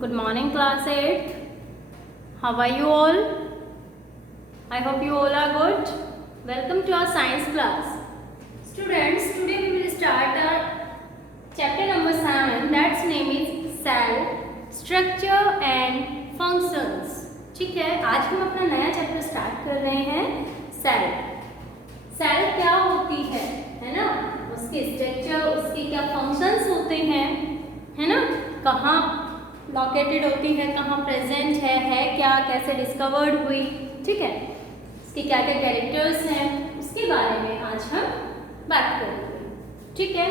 Good morning, class 8. How are you all? I hope you all are good. Welcome to our science class. Students, today we will start our chapter number 7. That's name is cell structure and functions. ठीक है, आज हम अपना नया chapter start कर रहे हैं cell. Cell क्या होती है ना, उसके स्ट्रक्चर, उसके क्या फंक्शंस होते हैं, है ना, कहाँ लोकेटेड होती है, कहाँ प्रेजेंट है क्या, कैसे डिस्कवर्ड हुई, ठीक है, इसके क्या क्या कैरेक्टर्स हैं, उसके बारे में आज हम बात करेंगे. ठीक है,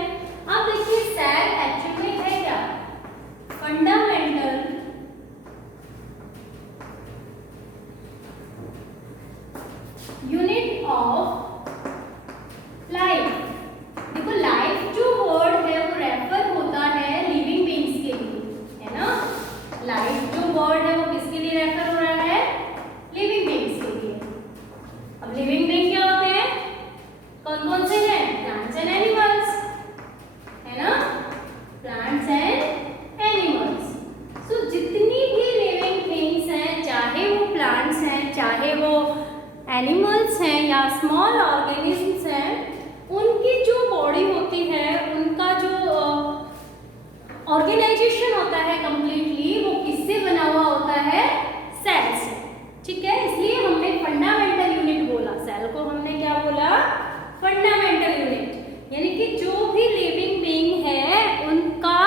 आप देखिए सेल एक्चुअली है क्या, फंडामेंटल यूनिट ऑफ लाइफ. देखो लाइफ जो वर्ड है वो रेफर होता है लिविंग बीइंग्स के लिए, है ना. लाइफ जो वर्ड है वो किसके लिए रेफर हो रहा है, लिविंग बीइंग्स के लिए. अब लिविंग बीइंग क्या होते हैं, कौन कौन से हैं, प्लांट्स एंड एनिमल्स, है ना, प्लांट्स एंड एनिमल्स. सो जितनी भी लिविंग बीइंग्स हैं, चाहे वो प्लांट्स हैं, चाहे वो एनिमल्स हैं या स्मॉल ऑर्गेनिजम्स हैं, उनकी जो बॉडी होती है, उनका जो ऑर्गेनाइजेशन होता है कंप्लीटली, वो किससे बना हुआ होता है, सेल से. ठीक है, इसलिए हमने फंडामेंटल यूनिट बोला, सेल को हमने क्या बोला, फंडामेंटल यूनिट. यानी कि जो भी लिविंग बीइंग है उनका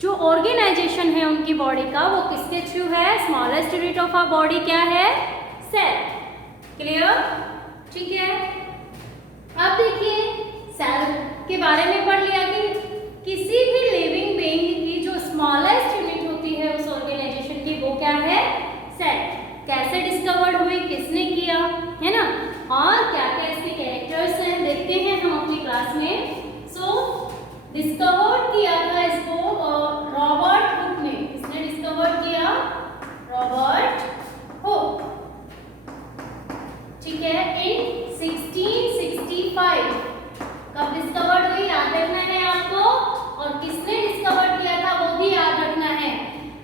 जो ऑर्गेनाइजेशन है उनकी बॉडी का, वो किसके थ्रू है, smallest unit of our body क्या है, सेल. क्लियर. ठीक है, अब देखिए सेल के बारे में पढ़ लिया कि किसी भी लिविंग बीइंग की जो स्मॉलेस्ट यूनिट होती है उस ऑर्गेनाइजेशन की, वो क्या है, सेल. कैसे डिस्कवर्ड हुई, किसने किया, है ना, और क्या क्या इसके कैरेक्टर्स हैं, देखते हैं हम अपनी क्लास में. सो डिस्कवर्ड किया था इसको रॉबर्ट हुक ने. किसने डिस्कवर्ड किया, रॉबर्ट हुक. ठीक है, इन 1665. कब डिस्कवर्ड हुई, याद रखना है आपको, और किसने डिस्कवर्ड किया था वो भी याद रखना है.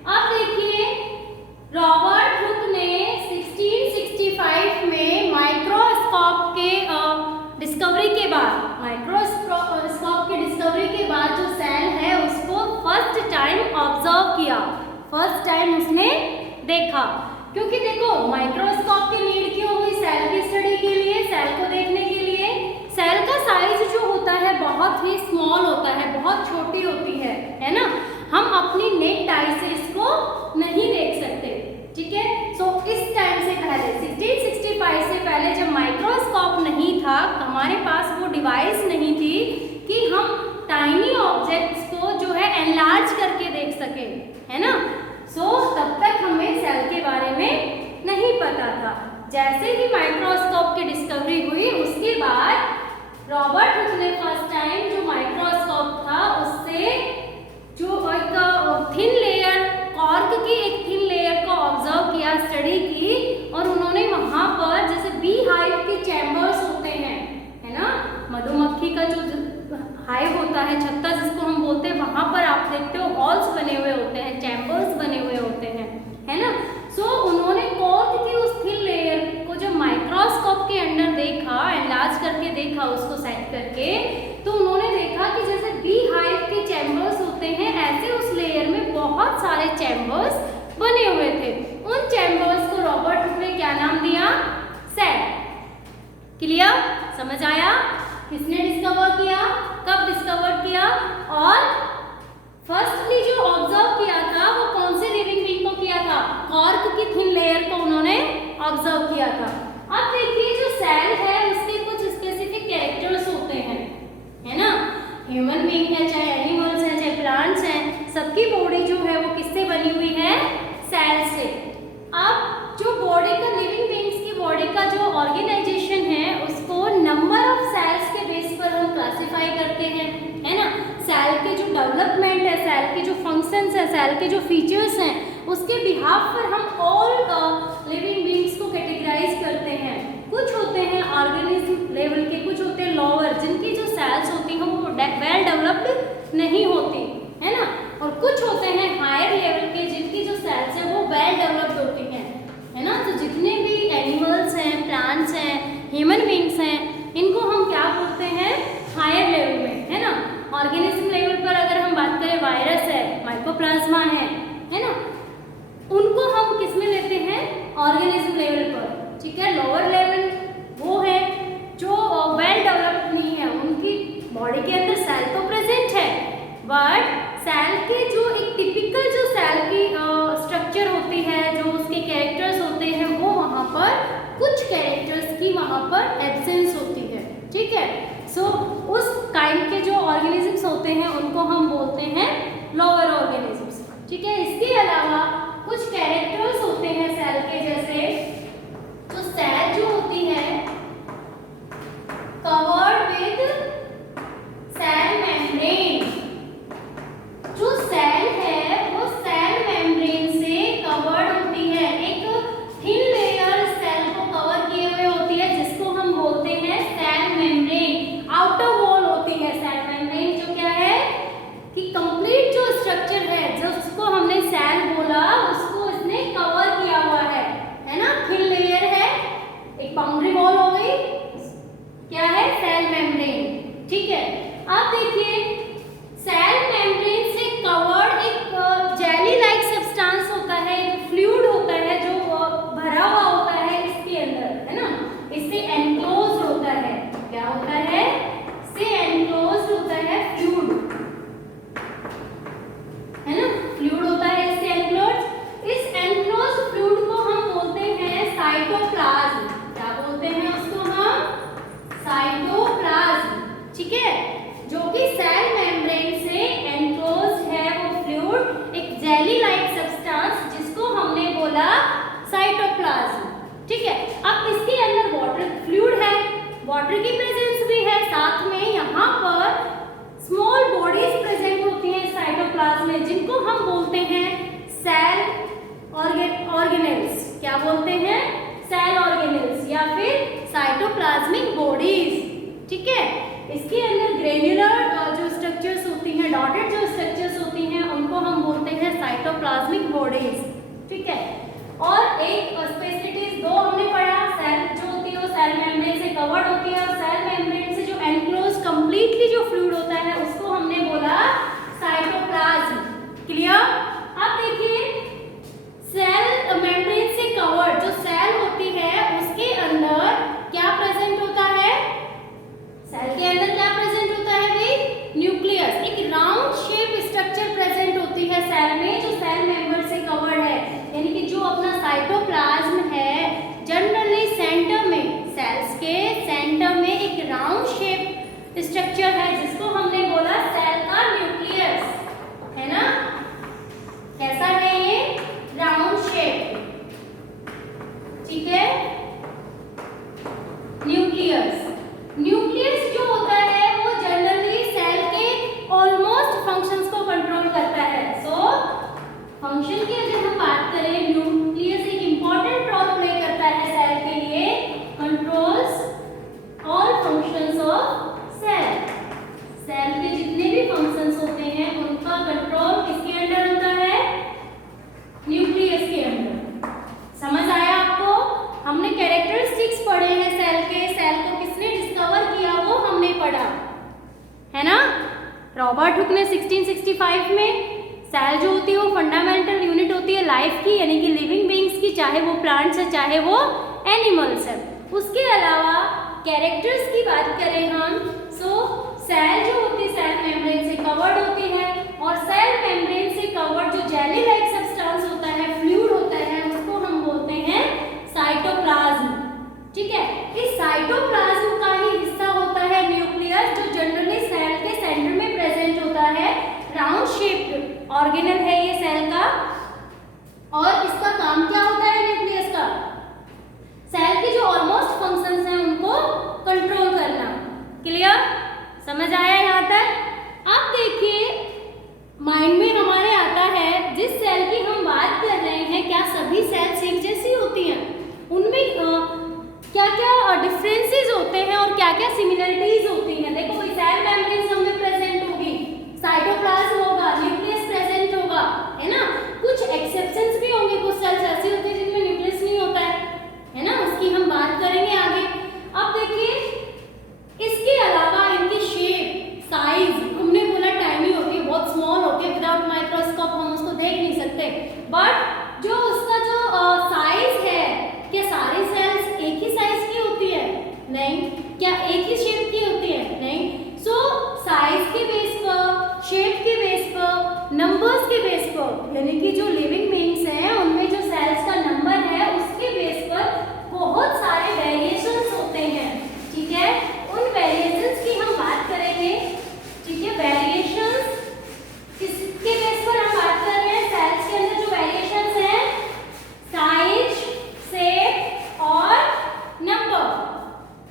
अब देखिए रॉबर्ट हुक ने 1665 में माइक्रोस्कोप के डिस्कवरी के बाद, माइक्रोस्कोप के डिस्कवरी के बाद जो सेल है उसको फर्स्ट टाइम ऑब्जर्व किया, फर्स्ट टाइम उसने देखा. क्योंकि देखो माइक्रोस्कोप की नीड क्यों हुई, सेल की स्टडी के लिए, सेल को देखने के लिए. सेल का साइज जो होता है बहुत ही स्मॉल होता है, बहुत छोटी होती है ना. हम अपनी नेक्ड आई से इसको नहीं देख सकते. ठीक है, सो इस टाइम से पहले 1665 से पहले जब माइक्रोस्कोप नहीं था, हमारे पास वो डिवाइस नहीं थी कि हम टाइनी ऑब्जेक्ट्स को जो है एनलार्ज करके देख सके, है ना. सो तब तक हमें सेल के बारे में नहीं पता था. जैसे ही माइक्रोस्कोप की डिस्कवरी हुई उसके बाद रॉबर्ट हुक ने फर्स्ट टाइम जो माइक्रोस्कोप था उससे जो एक थिन लेयर, कॉर्क की एक थिन लेयर को ऑब्जर्व किया, स्टडी की, और उन्होंने वहां पर जैसे बी हाइव के चैम्बर्स होते हैं, है ना, मधुमक्खी का जो हाइव होता है, छत्ता जिसको हम बोलते हैं, वहां पर आप देखते हो हॉल्स बने हुए होते हैं, चैम्बर्स बने हुए होते हैं, है ना. सो उन्होंने कॉर्क की उस थिन लेयर को जब माइक्रोस्कोप के अंदर देखा, एनलार्ज करके देखा, उसको सेट करके, तो उन्होंने देखा कि जैसे बी हाइव के चैम्बर्स होते हैं, ऐसे उस लेयर में बहुत सारे चैम्बर्स बने हुए थे. उन चैम्बर्स को रॉबर्ट हुक ने क्या नाम दिया, सेल. क्लियर, समझ आया. किसने डिस्कवर किया, कब डिस्कवर किया, और फर्स्टली जो ऑब्जर्व किया था वो कौन से लिविंग बीइंग को किया था, कॉर्क की थिन लेयर को उन्होंने ऑब्जर्व किया था. अब देखिए जो सेल है उसके कुछ स्पेसिफिक कैरेक्टर्स होते हैं, है ना. ह्यूमन बीइंग है, चाहे एनिमल्स हैं, चाहे प्लांट्स हैं, सबकी बॉडी जो है वो किससे बनी हुई है, सेल से. अब जो बॉडी का, लिविंग बीइंग्स की बॉडी का जो ऑर्गेनाइजेशन है उसको नंबर ऑफ सेल्स के बेस पर हम क्लासिफाई करते हैं, है ना. सेल के जो डेवलपमेंट है, सेल के जो फंक्शंस है, सेल के जो फीचर्स हैं, उसके बिहाफ पर हम ऑल लिविंग बीइंग्स को कैटेगराइज करते हैं. कुछ होते हैं ऑर्गेनिज्म लेवल के, कुछ होते हैं लोअर, जिनकी जो सेल्स होती हैं वो वेल डेवलप्ड नहीं होती, है ना. और कुछ होते हैं हायर लेवल के जिनकी जो सेल्स है वो वेल डेवलप्ड होती हैं, है ना। तो जितने भी एनिमल्स हैं, प्लांट्स हैं, ह्यूमन बींग्स हैं, इनको हम क्या बोलते हैं, हायर लेवल में, है ना। ऑर्गेनिज्म लेवल पर अगर हम बात करें, वायरस है, माइकोप्लाज्मा है ना, उनको हम किस में लेते हैं, ऑर्गेनिज्म लेवल पर, ठीक है। लोअर लेवल वो है जो वेल डेवलप्ड नहीं है, उनकी बॉडी के अंदर सेल तो प्रेजेंट है, बट सेल के जो एक टिपिकल जो सेल की स्ट्रक्चर होती है, जो उसके कैरेक्टर्स होते हैं, वो वहाँ पर कुछ कैरेक्टर्स की वहाँ पर एब्सेंस होती है, ठीक है। सो उस काइंड के जो ऑर्गेनिजम्स होते हैं उनको हम बोलते हैं लोअर ऑर्गेनिजम्स, ठीक है। इसके अलावा कुछ कैरेक्टर्स होते हैं सेल के, जैसे जो सेल जो होती है कवर्ड विद सेल मेम्ब्रेन, जो सेल है वो सेल मेम्ब्रेन से कवर्ड होती है, एक थिन लेयर सेल को कवर किए हुए होती है, जिसको हम बोलते हैं सेल मेम्ब्रेन। आउटर वॉल होती है सेल मेम्ब्रेन, जो क्या है कि कंप्लीट जो स्ट्रक्चर है, जिसको हमने सेल बोला, उसको इसने कवर किया हुआ है ना। थिन लेयर है, एक बाउंड्री वॉल हो गई, क्या है, सेल मेम्ब्रेन, ठीक है। अब देखिए सेल मेम्ब्रेन से कवर्ड एक जेली लाइक सब्सटेंस होता है, एक फ्लूइड होता है जो भरा हुआ होता है इसके अंदर, है ना। इससे एनक्लोज्ड होता है, क्या होता है, इससे एनक्लोज्ड होता है फ्लूइड, है ना, फ्लूइड होता है इससे एनक्लोज्ड। इस एनक्लोज्ड फ्लूइड को हम बोलते हैं साइटोप्लाज्म, क्या बोलते हैं उसको हम, साइटोप्लाज्म, ठीक है। जो कि सेल मेम्ब्रेन से एनक्लोज्ड है वो फ्लूइड, एक जेली लाइक सब्सटेंस, जिसको हमने बोला साइटोप्लाज्म, ठीक है। अब इसके अंदर वाटर फ्लूइड है, वाटर की प्रेजेंस भी है, साथ में यहाँ पर स्मॉल बॉडीज प्रेजेंट होती हैं साइटोप्लाज्म में, जिनको हम बोलते हैं सेल ऑर्गेनेल्स, क्या बोलते हैं, सेल ऑर्गेनेल्स या फिर साइटोप्लाज्मिक बॉडीज, ठीक है। इसके अंदर ग्रेन्युलर जो स्ट्रक्चर्स होती हैं, डॉटेड जो स्ट्रक्चर्स होती हैं, उनको हम बोलते हैं साइटोप्लाज्मिक बॉडीज, ठीक है। और एक स्पेसिलिटीज दो हमने पढ़ा, सेल जो होती है वो सेल मेम्ब्रेन से कवर्ड होती है, और सेल मेम्ब्रेन से जो एनक्लोज कंप्लीटली जो फ्लूइड होता है उसको हमने बोला साइटोप्लाज्म, क्लियर। अब देखिए सेल मेम्ब्रेन से कवर्ड जो सेल होती है उसके अंदर क्या प्रेजेंट होता है, सेल के अंदर क्या प्रेजेंट होता है भाई, न्यूक्लियस, एक राउंड शेप स्ट्रक्चर प्रेजेंट होती है सेल में, जो सेल मेंबर से कवर्ड है, यानी कि जो अपना साइटोप्लाज्म है, जनरली सेंटर में, सेल्स के सेंटर में एक राउंड शेप स्ट्रक्चर है, जिसको हमने बोला सेल का न्यूक्लियस, है ना। कैसा है ये, राउंड शेप, ठीक है, न्यूक्लियस। न्यूक्लियस जो होता है वो जनरली सेल के ऑलमोस्ट फंक्शंस को कंट्रोल करता है। सो फंक्शन की अगर हम बात करें, न्यूक्लियस एक इंपॉर्टेंट रोल प्ले करता है सेल के लिए, controls all functions of cell. Cell के जितने भी फंक्शंस होते हैं उनका कंट्रोल किसके अंडर होता है, न्यूक्लियस के अंदर। समझ आया आपको, हमने कैरेक्टरिस्टिक्स पढ़े हैं सेल के, सेल को किसने डिस्कवर किया वो हमने पढ़ा, है ना। रॉबर्ट हुक ने 1665 में, सेल जो होती है वो फंडामेंटल यूनिट होती है लाइफ की, यानी कि लिविंग बींग्स की, चाहे वो प्लांट्स है चाहे वो एनिमल्स है। उसके अलावा कैरेक्टर्स की बात करें हम, सो सेल जो होती है सेल मेम्ब्रेन से कवर्ड होती है, और सेल मेम्ब्रेन से कवर्ड जो जेली लाइक सब्सटेंस होता है, फ्लूइड होता है, उसको हम बोलते हैं साइटोप्लाज्म, ठीक है। इस साइटोप्लाज्म का ही हिस्सा होता है न्यूक्लियस, जो जनरली सेल के सेंटर में प्रेजेंट होता है, राउंड शेप्ड ऑर्गेनल है ये सेल का। और इसका काम क्या होता है न्यूक्लियस का, सेल के जो ऑलमोस्ट फंक्शंस हैं उनको कंट्रोल करना, क्लियर, समझ आया यहाँ तक। अब देखिए माइंड में हमारे आता है, जिस सेल की हम बात कर रहे हैं, क्या सभी सेल्स एक जैसी होती हैं, उनमें क्या क्या डिफरेंसेस होते हैं और क्या क्या सिमिलरिटीज होती हैं। देखो कोई सेल मेम्ब्रेन सब में प्रेजेंट होगी, साइटोप्लाज्म होगा, न्यूक्लियस प्रेजेंट यानी कि जो लिविंग बीइंग्स हैं उनमें जो सेल्स का नंबर है उसके बेस पर बहुत सारे वेरिएशंस होते हैं, ठीक है। उन वेरिएशंस की हम बात करेंगे, ठीक है। वेरिएशंस किसके बेस पर हम बात कर रहे हैं? सेल्स के अंदर जो वेरिएशंस हैं, साइज, शेप और नंबर।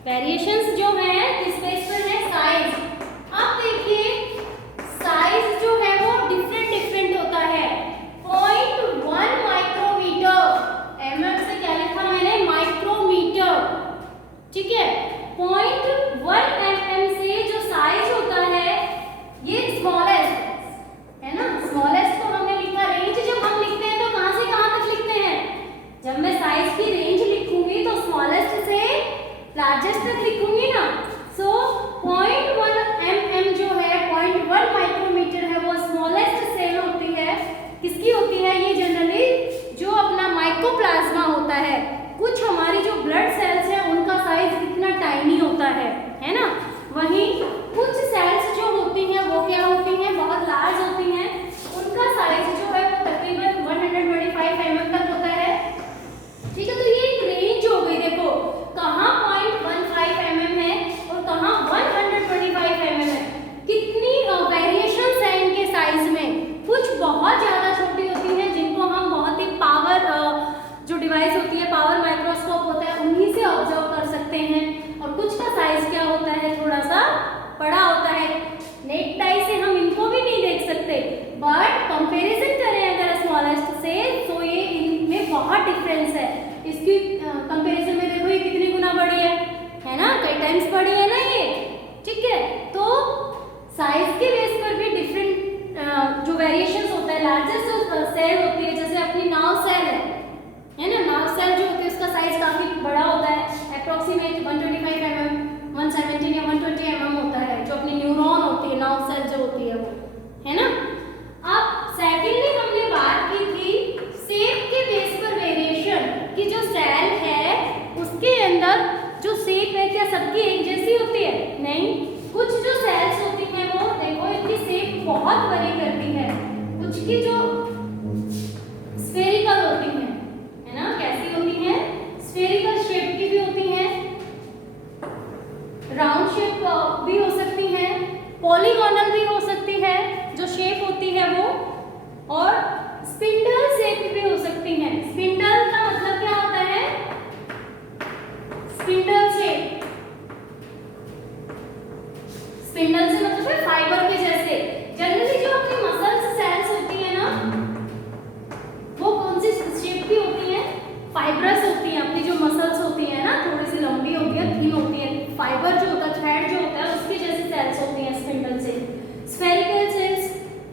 वेरिएशंस जो है किस बेस पर है? साइज। अब देखिए साइज जो है वो डिफरेंट डिफरेंट होता है। 0.1 माइक्रोमीटर, mm से क्या लिखा मैंने? माइक्रोमीटर, ठीक है। 0.1 mm से जो साइज होता है ये स्मॉलेस्ट है ना। स्मॉलेस्ट को हमने लिखा, रेंज जब हम लिखते हैं तो कहां से कहां तक लिखते हैं? जब मैं साइज की रेंज लिखूंगी तो स्मॉलेस्ट से लार्जेस्ट तक लिखूंगी ना। सो 0.1 mm जो है, 0.1 माइक्रोमीटर है, वो स्मॉलेस्ट सेल होती है। किसकी होती है? ये जनरली जो अपना माइकोप्लाज्मा होता है। कुछ हमारी जो ब्लड सेल्स हैं उनका साइज कितना टाइनी होता है ना। वहीं कुछ सेल्स जो होती हैं वो क्या होती हैं? बहुत लार्ज होती हैं। उनका साइज जो है वो तकरीबन 125 mm तक होता है, ठीक है। तो ये एक रेंज हो गई, देखो कहाँ 0.15 mm है और कहाँ 125 mm है। कितनी वेरिएशंस है इनके साइज में। कुछ बहुत ज्यादा छोटी होती हैं जिनको हम बहुत ही पावर जो डिवाइस होती है, पावर माइक्रोस्कोप होता है, उन्हीं से ऑब्जर्व कर सकते हैं। और कुछ का साइज क्या होता है? थोड़ा सा बड़ा होता है। नेक्ड आई से हम इनको भी नहीं देख सकते, बट कंपैरिजन करें अगर स्मॉलेस्ट से तो ये इनमें बहुत डिफरेंस है। इसकी कंपैरिजन में देखो ये कितनी गुना बड़ी है ना, कई टाइम्स बड़ी है ना ये, ठीक है। तो साइज के बेस पर भी डिफरेंट जो वेरिएशंस होता है। लार्जेस्ट जो सेल होती है, जैसे अपनी नाव सेल है ना, नाव सेल जो होती है उसका साइज काफी बड़ा होता है, अप्रोक्सीमेट 125 mm, 117 या 120 mm होता है। जो अपनी न्यूरॉन होती है, नाव सेल जो होती है वो, है ना। अब सेकेंडली हमने बात की थी शेप के बेस पर वेरिएशन कि जो सेल है उसके अंदर जो शेप है क्या सबकी एक जैसी होती है? नहीं, कुछ जो सेल्स होती हैं वो देखो इनकी शेप बहुत वरी करती है। कुछ की जो स्फेरिकल होती है ना, कैसी होती हैं? स्फेरिकल शेप की भी होती हैं, राउंड शेप भी हो सकती है, पॉलीगोनल भी हो सकती है जो शेप होती है वो, और स्पिंडल शेप भी हो सकती है। स्पिंडल का मतलब क्या होता है? स्पिंडल शेप, स्पिंडल से मतलब है फाइबर के जैसे। जनरली जो अपनी मसल्स सेल्स होती है ना वो कौन सी शेप की होती है? फाइब्रस होती है। अपनी जो मसल्स होती है ना थोड़ी सी लंबी होती है, थिन होती है। फाइबर जो होता है, थ्रेड जो होता है उसकी जैसी सेल्स होती हैं स्पिंडल से। स्फेरिकल सेल्स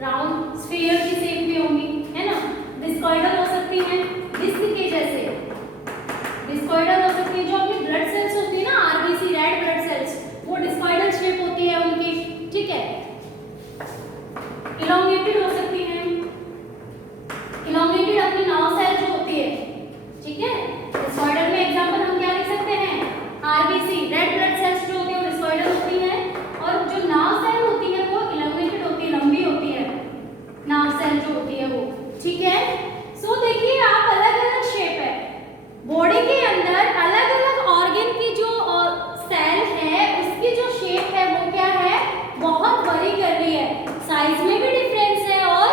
राउंड स्फीयर की शेप में होंगी, है ना। डिस्कॉइडल हो सकती हैं, डिस्क के जैसे डिस्कॉइडल हो सकती है। जो अपनी ब्लड सेल्स होती है ना, आरबीसी रेड ब्लड सेल्स, वो डिस्कॉइडल शेप होती है उनकी, ठीक है। इलोंगेटेड हो सकती है, इलोंगेटेड अपनी नाव सेल जो होती है, ठीक है। डिस्कॉइडल में एग्जांपल हम क्या लिख सकते हैं? आरबीसी रेड ब्लड सेल्स जो होती है वो डिस्कॉइडल होती है, और जो नाव सेल होती है वो इलोंगेटेड होती है, लंबी होती है नाव सेल जो होती है वो, ठीक है। सो देखिए आप अलग अलग शेप है बॉडी के अंदर, अलग अलग ऑर्गन की जो सेल है उसकी जो शेप है वो क्या है? बहुत वरी कर रही है। साइज में भी डिफरेंस है और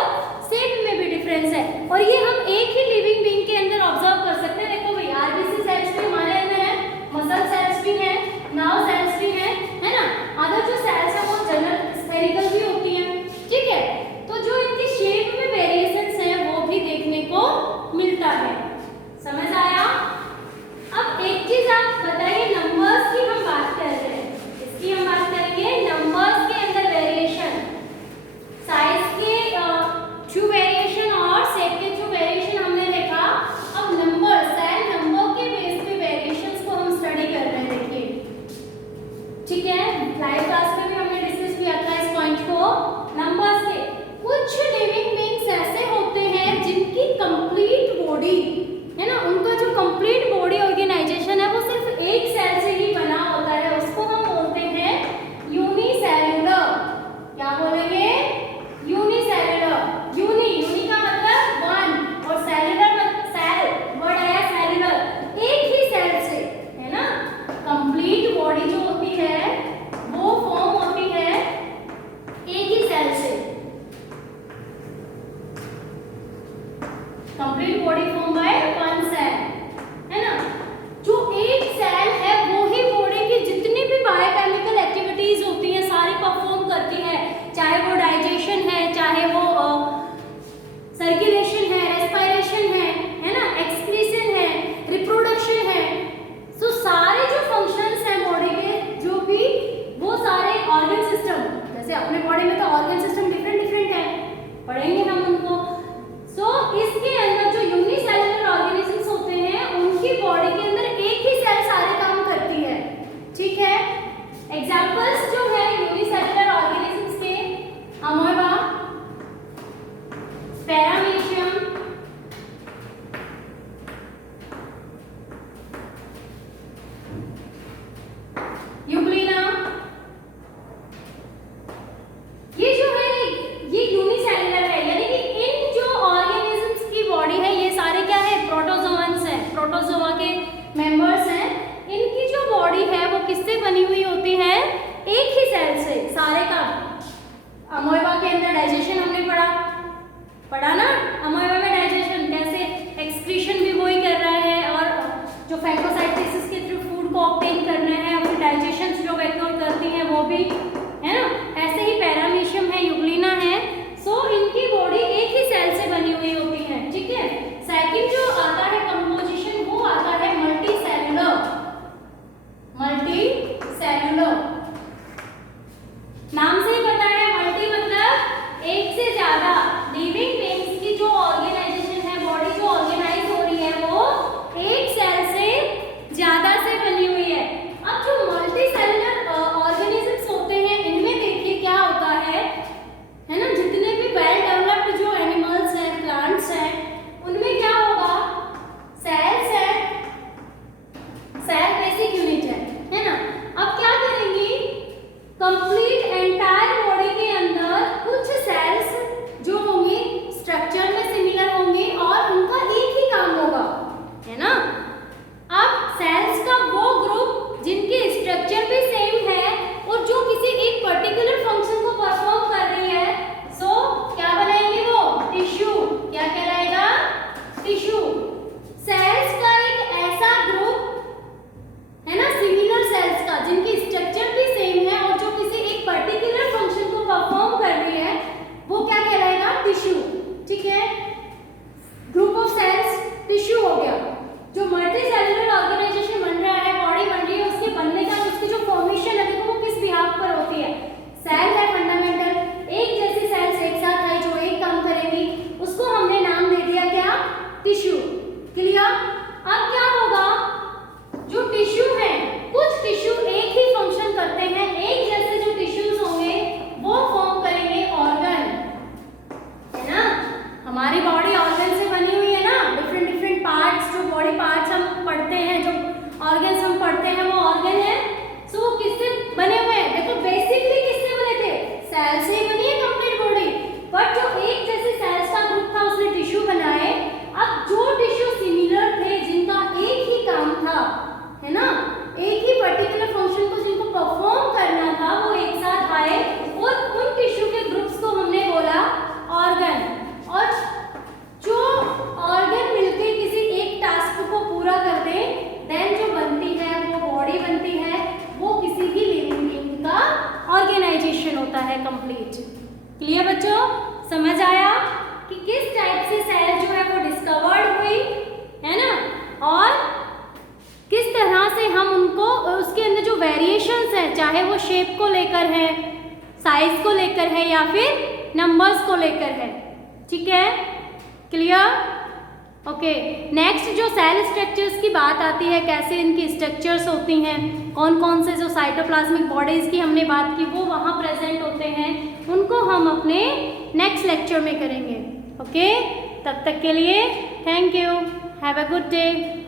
complete body form by one cell, है ना। जो एक सेल है वो ही बॉडी की जितनी भी बायोकेमिकल एक्टिविटीज होती हैं सारी परफॉर्म करती है, चाहे वो डाइजेशन है, चाहे वो सर्कुलेशन है, रेस्पिरेशन है ना, एक्सक्रीशन है, रिप्रोडक्शन है। सो सारे जो फंक्शंस हैं बॉडी के, जो भी वो सारे ऑर्गन सिस्टम, जैसे अपने बॉडी में तो ऑर्गन सिस्टम डिफरेंट डिफरेंट है, पढ़ेंगे हम उनको। सो इसके अंदर जो यूनिसेलुलर ऑर्गेनिजम्स होते हैं उनकी बॉडी के अंदर एक ही सेल सारे काम करती है, ठीक है। एग्जांपल्स जो है यूनिसेलुलर ऑर्गेनिजम्स के, अमोएबा, पैरामीशियम, यूग्लिना, ये जो है ये यूनिसेलुलर है, यानी कि इन जो ऑर्गेनिजम्स की बॉडी है ये सारे क्या है, प्रोटोजोअन्स हैं, प्रोटोजोआ के मेंबर्स हैं। इनकी जो बॉडी है वो किससे बनी हुई होती है, एक ही सेल से सारे काम। अमोएबा के अंदर डाइजेशन हमने पढ़ा ना, अमोएबा में डाइजेशन कैसे, एक्सक्रीशन भी वही कर रहा है और जो फैगोसाइटोसिस के थ्रू फूड को ऑब्टेन करना है और फिर डाइजेशन जो वैक्यूल करती है वो भी, है ना। ऐसे ही पैरामीशियम है, यूग्लिना है। सो इनकी बॉडी एक ही सेल से बनी हुई होती है, ठीक है। सेकंड जो आता है कंपोजिशन वो आता है मल्टी सेलुलर। नाम से ही पता है, मल्टी मतलब एक से ज्यादा। लिविंग बीइंग्स की जो ऑर्गेनाइजेशन है, बॉडी जो ऑर्गेनाइज हो रही है वो एक सेल से ज्यादा से बनी हुई है। अब जो मल्टी सेलुलर ऑर्गेनिजम्स होते हैं इनमें देखिए क्या होता है ना, जितने भी वेल डेवलप्ड जो एनिमल्स हैं, प्लांट्स हैं, उनमें क्या होगा, सेल्स है, सेल बेसिक यूनिट है ना। अब क्या करेंगी, कंप्लीट एंटायर बॉडी के अंदर कुछ सेल्स जो होंगे स्ट्रक्चर में सिमिलर होंगे और उनका एक ही काम होगा, है ना। अब सेल्स का वो ग्रुप जिनके स्ट्रक्चर भी सेम है और जो किसी एक पर्टिकुलर फंक्शन को परफॉर्म कर रही है, सो क्या बनाएंगे वो, टिश्यू। क्या कहलाएगा, टिश्यू। सेल्स का एक ऐसा ग्रुप है ना, सिमिलर सेल्स का जिनकी स्ट्रक्चर भी सेम है और जो किसी एक पर्टिकुलर फंक्शन को परफॉर्म कर रही है, वो क्या कहलाएगा, टिश्यू, ठीक है। ग्रुप ऑफ सेल्स टिश्यू हो गया। जो मल्टी सेलुलर ऑर्गेनाइजेशन बन रहा है, बॉडी बन रही है, उसके बनने का उसकी जो फॉर्मेशन है देखो वो किस बिहाफ पर होती है, सेल है फंडामेंटल, एक जैसी सेल्स एक साथ आई जो एक काम करेंगी, उसको हमने नाम दे दिया क्या, टिश्यू। क्लियर। अब क्या होगा, जो टिश्यू है, कुछ टिश्यू एक ही फंक्शन करते हैं, एक जैसे जो टिश्यूज होंगे वो फॉर्म करेंगे ऑर्गन, है ना। हमारी बॉडी ऑर्गन से बनी हुई है ना, डिफरेंट डिफरेंट पार्ट्स, जो बॉडी पार्ट्स हम पढ़ते हैं, जो ऑर्गन्स हम पढ़ते हैं वो ऑर्गन है। सो वो किससे बने हुए हैं, देखो बेसिकली किससे बने थे, सेल से ही बनी है कंप्लीट बॉडी, बट जो एक जैसे सेल्स का ग्रुप था उसने टिश्यू बनाए। अब जो टिश्यू सिमिलर थे, जिनका एक ही काम था, है ना, एक ही पर्टिकुलर फंक्शन को जिनको परफॉर्म करना था, वो एक साथ आए और उन टिश्यू के ग्रुप्स को हमने बोला ऑर्गन। और जो ऑर्गन मिलके किसी एक टास्क को पूरा कर दे, देन जो बनती है वो बॉडी बनती है, वो किसी भी लिविंग बीइंग का ऑर्गेनाइजेशन होता है कंप्लीट। क्लियर बच्चों, समझ आया कि किस टाइप से सेल जो है वो डिस्कवर्ड हुई, है ना, और किस तरह से हम उनको, उसके अंदर जो वेरिएशंस हैं, चाहे वो शेप को लेकर है, साइज को लेकर है या फिर नंबर्स को लेकर है, ठीक है। क्लियर। ओके, नेक्स्ट जो सेल स्ट्रक्चर्स की बात आती है, कैसे इनकी स्ट्रक्चर्स होती हैं, कौन कौन से जो साइटोप्लाज्मिक बॉडीज की हमने बात की वो वहाँ प्रेजेंट होते हैं, उनको हम अपने नेक्स्ट लेक्चर में करेंगे। ओके, तब तक के लिए thank you, have a good day.